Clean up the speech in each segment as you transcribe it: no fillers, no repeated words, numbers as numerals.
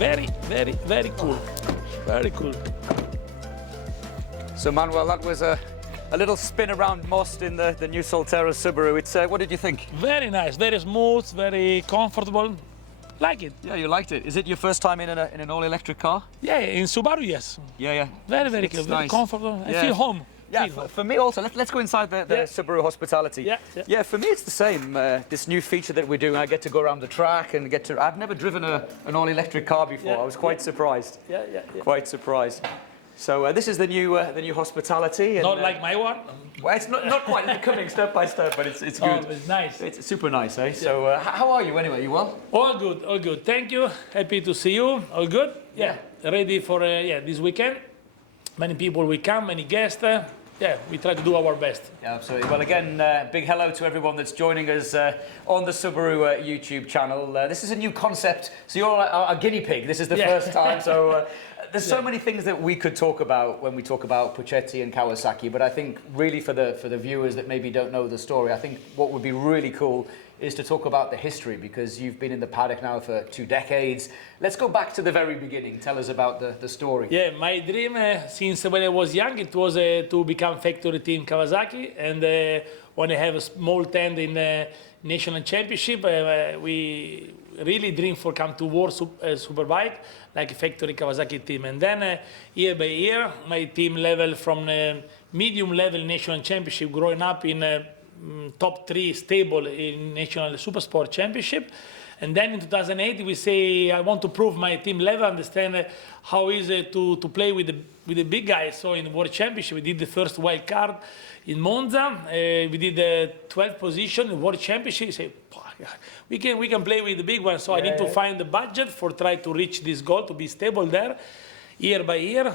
Very, very, very cool. Very cool. So Manuel, that was a little spin around most in the new Solterra Subaru. What did you think? Very nice, very smooth, very comfortable. Like it. Yeah, you liked it. Is it your first time in an all-electric car? Yeah, in Subaru, yes. Yeah. Very, very It's cool, very nice. comfortable. I Yeah. feel home. Yeah, for me also. Let's go inside the Subaru hospitality. Yeah. For me it's the same. This new feature that we're doing, I get to go around the track and I've never driven an all-electric car before. I was quite surprised. Yeah. Quite surprised. So this is the new hospitality. And, Not like my one. Well, it's not quite coming step by step, but it's good. Oh, it's nice. It's super nice, eh? So how are you anyway? You well? All good, all good. Thank you. Happy to see you. All good? Yeah. Ready for this weekend. Many people will come, many guests. We try to do our best. Yeah, absolutely. Well, again, big hello to everyone that's joining us on the Subaru YouTube channel. This is a new concept, so you're our guinea pig. This is the first time, so there's so many things that we could talk about when we talk about Puccetti and Kawasaki, but I think really for the viewers that maybe don't know the story, I think what would be really cool is to talk about the history, because you've been in the paddock now for 2 decades. Let's go back to the very beginning. Tell us about the story. Yeah, my dream since when I was young, it was to become factory team Kawasaki. And when I have a small tent in the national championship, we really dream for come to World Superbike, like a factory Kawasaki team. And then year by year, my team level from medium level national championship, growing up in top 3 stable in National Supersport Championship. And then in 2008, we say, I want to prove my team level, understand how is it to play with the big guys. So in World Championship, we did the first wild card in Monza. We did the 12th position in World Championship. We say, we can play with the big ones. So I need to find the budget for try to reach this goal, to be stable there. Year by year,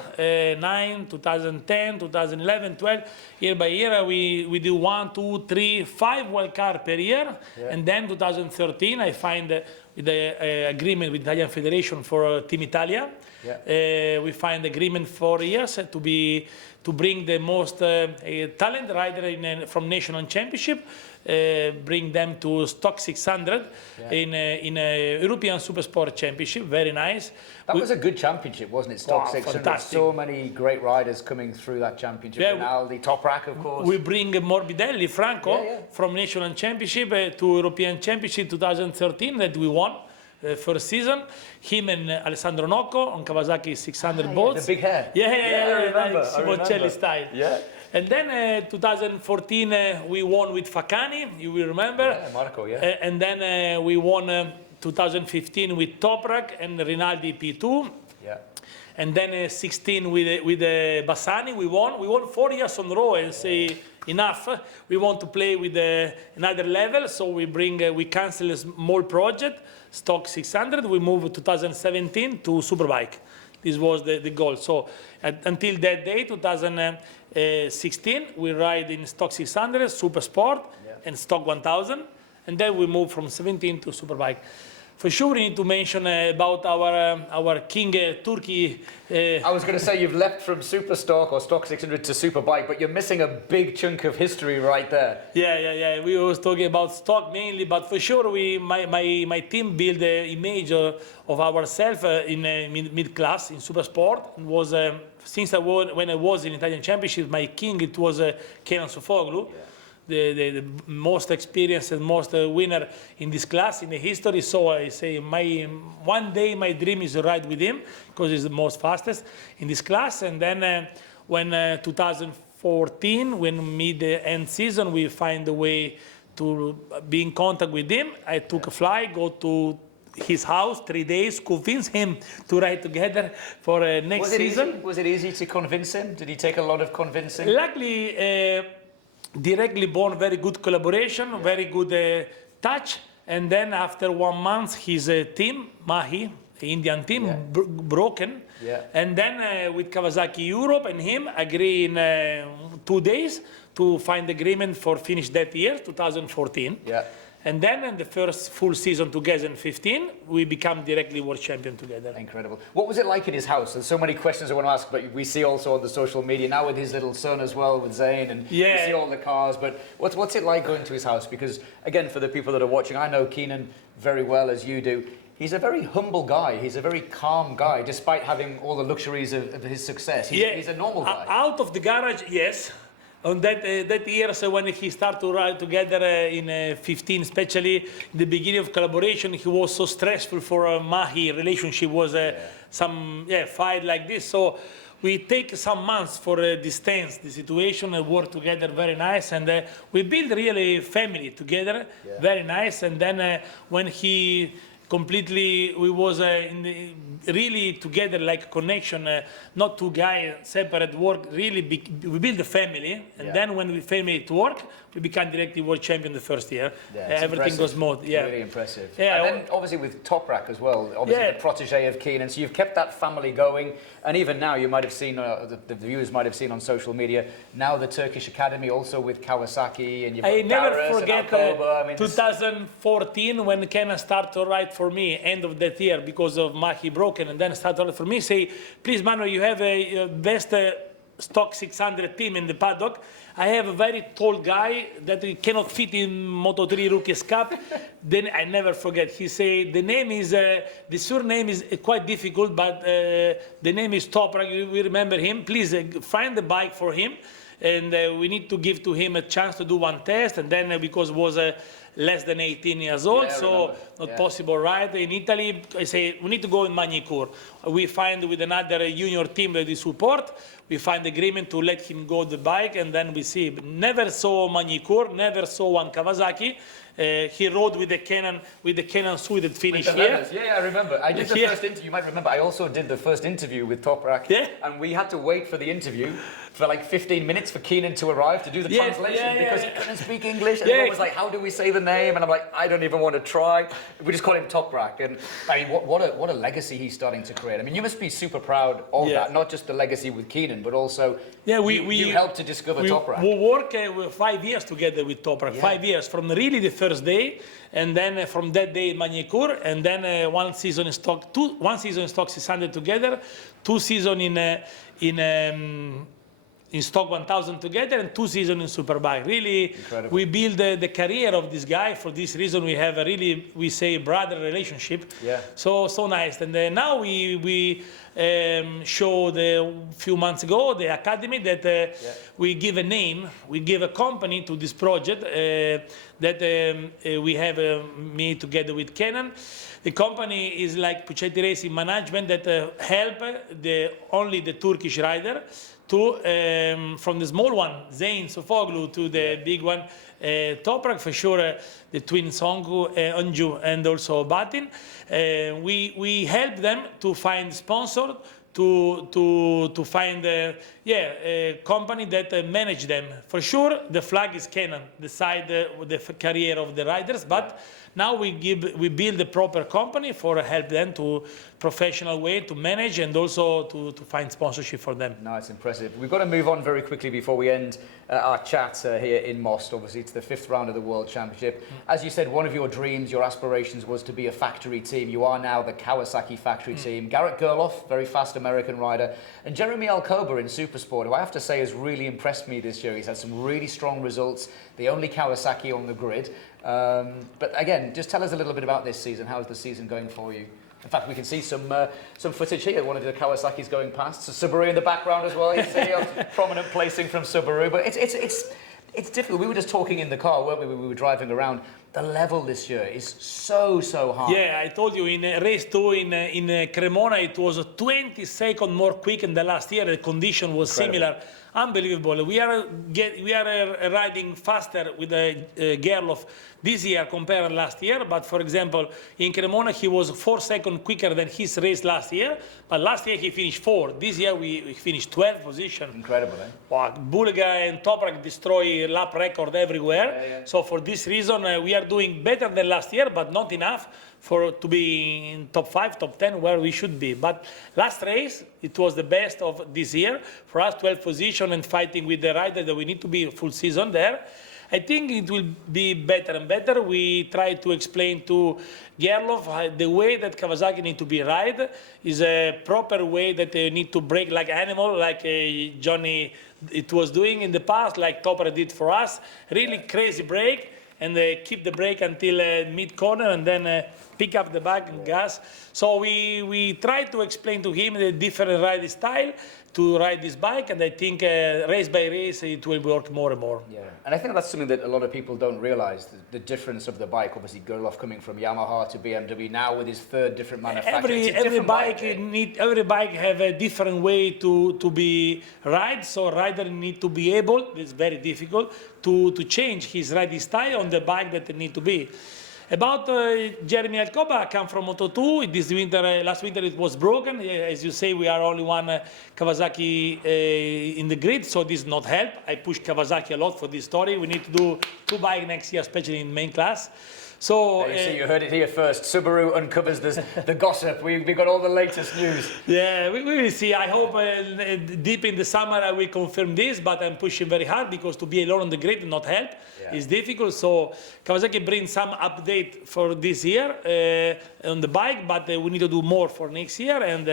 9, 2010, 2011, 12, year by year, we do 1, 2, 3, 5 wild card per year. And then 2013, I find with the agreement with the Italian Federation for Team Italia. We find agreement for years to bring the most talent rider from national championship, bring them to Stock 600 in a European Supersport Championship. Very nice. That was a good championship, wasn't it? Stock 600. Fantastic. So many great riders coming through that championship. Rinaldi, Toprak, of course. We bring Morbidelli, Franco, from national championship to European championship 2013 that we won. First season, him and Alessandro Nocco on Kawasaki 600 boats. The big hair. I remember. I remember. Style. Yeah. And then 2014 we won with Faccani, you will remember. Yeah, Marco, yeah. And then we won 2015 with Toprak and Rinaldi P2. Yeah. And then 16 with Bassani, we won. We won 4 years on row and say enough. We want to play with another level, so we cancel a small project, Stock 600. We moved 2017 to Superbike. This was the goal. So until that day, 2016, we ride in Stock 600, Super Sport, and Stock 1000. And then we moved from 17 to Superbike. For sure, we need to mention about our king Turkey. I was going to say you've leapt from Super Stock or Stock 600 to Superbike, but you're missing a big chunk of history right there. Yeah. We was talking about stock mainly, but for sure, my team built the image of ourselves in mid class in Super Sport. It was since when I was in Italian Championship, my king it was Kenan Sofuoğlu. The most experienced and most winner in this class in the history. So I say one day my dream is to ride with him because he's the most fastest in this class. And then when 2014, when mid-end season, we find a way to be in contact with him. I took a flight, go to his house 3 days, convince him to ride together for next season. Was it easy to convince him? Did he take a lot of convincing? Luckily, directly born, very good collaboration, very good touch. And then after 1 month, his team, Mahi, the Indian team, broken. And then with Kawasaki Europe and him, agree in 2 days to find agreement for finish that year, 2014. And then in the first full season, 2015, we become directly world champion together. Incredible. What was it like in his house? There's so many questions I want to ask, but we see also on the social media now with his little son as well, with Zayn, and you see all the cars. But what's it like going to his house? Because again, for the people that are watching, I know Kenan very well as you do. he's a very humble guy. He's a very calm guy, despite having all the luxuries of his success. He's a normal guy. Out of the garage, yes. On that year, so when he started to ride together in 15, especially in the beginning of collaboration, he was so stressful for Mahi. Relationship was some fight like this. So we take some months for distance the situation and work together very nice, and we build really family together, very nice. And then when he completely, we was really together like connection, not two guys separate work, really we build a family, and then when we family to work, we become directly world champion the first year. Everything goes smooth. Really impressive. And then obviously with Toprak as well, obviously the protege of Kenan, so you've kept that family going, and even now you might have seen, the viewers might have seen on social media, now the Turkish Academy also with Kawasaki, and you've got I never forget I mean, 2014 when Kenan started to ride for me, end of that year, because of Mahi broken, and then started to ride for me, say, please Manuel, you have a best stock 600 team in the paddock. I have a very tall guy that cannot fit in Moto3 Rookies Cup. Then I never forget. He said the name is the surname is quite difficult, but the name is Toprak. We remember him. Please find the bike for him, and we need to give to him a chance to do one test. And then because was less than 18 years old, so not possible ride in Italy. I say we need to go in Magny-Cours. We find with another junior team that we support. We find agreement to let him go the bike, and then we see. But never saw Magny-Cours, never saw one Kawasaki. He rode with the Kenan suit that finished here. Yeah, I remember. I did the first interview. You might remember. I also did the first interview with Toprak, and we had to wait for the interview for like 15 minutes for Kenan to arrive to do the translation because he couldn't speak English. And everyone was like, "How do we say the name?" And I'm like, "I don't even want to try." We just call him Toprak. And I mean, what a legacy he's starting to create. I mean, you must be super proud of that. Not just the legacy with Kenan, but also you helped to discover Toprak. We worked 5 years together with Toprak. 5 years from really the first day, and then from that day Magny-Cours, and then one season in stock 600 together, 2 seasons in stock 1000 together, and 2 seasons in Superbike. Really, incredible. We build the career of this guy. For this reason, we have a really, we say, brother relationship. So nice. And now we showed a few months ago the academy that we give a name, we give a company to this project that we have made together with Kenan. The company is like Puccetti Racing Management that help only the Turkish rider to from the small one, Kenan Sofuoğlu, to the big one, Toprak, for sure, the twin Songu, Anju, and also Batin. We help them to find sponsor, to find a company that manage them. For sure, the flag is Kenan, decide the career of the riders, but now we build a proper company for help them to professional way to manage and also to find sponsorship for them. No, it's impressive. We've got to move on very quickly before we end our chat here in Most. Obviously, it's the 5th round of the World Championship. As you said, one of your dreams, your aspirations was to be a factory team. You are now the Kawasaki factory team. Garrett Gerloff, very fast American rider, and Jeremy Alcoba in Supersport, who I have to say has really impressed me this year. He's had some really strong results, the only Kawasaki on the grid. But again, just tell us a little bit about this season. How is the season going for you? In fact, we can see some footage here. One of the Kawasaki's going past. So Subaru in the background as well. You see a prominent placing from Subaru. But it's difficult. We were just talking in the car, weren't we? We were driving around. The level this year is so high. Yeah, I told you in race 2 in Cremona, it was 20 seconds more quick than the last year. The condition was similar. Unbelievable. We are riding faster with Gerloff this year compared to last year. But for example, in Cremona, he was 4 seconds quicker than his race last year. But last year he finished 4. This year we finished 12th position. Incredible, eh? Wow, Bulga and Toprak destroy lap record everywhere. So for this reason, we are doing better than last year, but not enough to be in top 5, top 10, where we should be. But last race, it was the best of this year. For us, 12th position and fighting with the rider that we need to be full season there. I think it will be better and better. We try to explain to Gerloff the way that Kawasaki need to be ride is a proper way that they need to brake like animal, like Johnny it was doing in the past, like Toprak did for us. Really crazy brake. and keep the brake until mid corner, and then pick up the bike and gas. So we try to explain to him the different riding style to ride this bike, and I think race by race it will work more and more. Yeah, and I think that's something that a lot of people don't realise, the difference of the bike. Obviously, Gerloff coming from Yamaha to BMW now with his third different manufacturer. Every bike have a different way to be ride, so rider need to be able, it's very difficult, to change his riding style on the bike that it need to be. About Jeremy Alcoba, come from Moto2. This winter, last winter it was broken. As you say, we are only one Kawasaki in the grid, so this not help. I push Kawasaki a lot for this story. We need to do 2 bikes next year, especially in main class. So you see, you heard it here first. Subaru uncovers the gossip. We got all the latest news. Yeah, we will see. I hope deep in the summer I will confirm this, but I'm pushing very hard because to be alone on the grid and not help is difficult. So Kawasaki brings some update for this year on the bike, but we need to do more for next year, and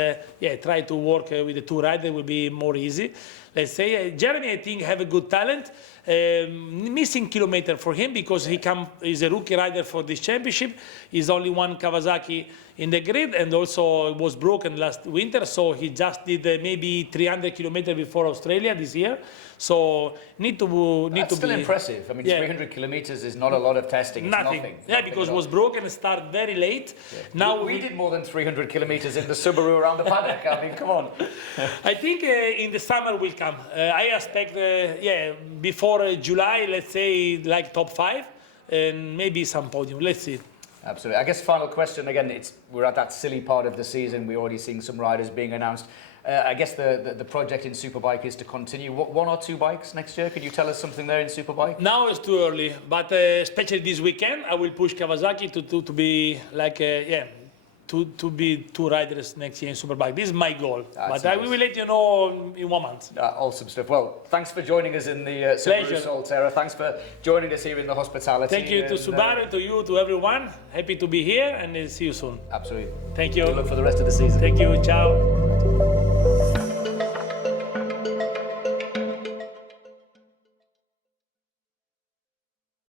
try to work with the 2 riders will be more easy. Let's say Jeremy, I think, have a good talent. Missing kilometer for him because he's a rookie rider for this championship. He's only one Kawasaki in the grid, and also it was broken last winter, so he just did maybe 300 kilometers before Australia this year. So need to That's still impressive. I mean, 300 kilometers is not a lot of testing. It's nothing. Yeah, because it was broken and started very late. Yeah. Now we did more than 300 kilometers in the Subaru around the paddock. I mean, come on. I think in the summer will come. I expect, before July, let's say like top 5, and maybe some podium. Let's see. Absolutely. I guess final question again. We're at that silly part of the season. We're already seeing some riders being announced. I guess the project in Superbike is to continue. 1 or 2 bikes next year? Could you tell us something there in Superbike? Now it's too early, but especially this weekend, I will push Kawasaki to be like to be 2 riders next year in Superbike. This is my goal, but I will let you know in 1 month. Awesome stuff. Well, thanks for joining us in the Subaru Solterra. Thanks for joining us here in the hospitality. Thank you to Subaru, to you, to everyone. Happy to be here, and see you soon. Absolutely. Thank you. Good luck for the rest of the season. Thank you. Ciao.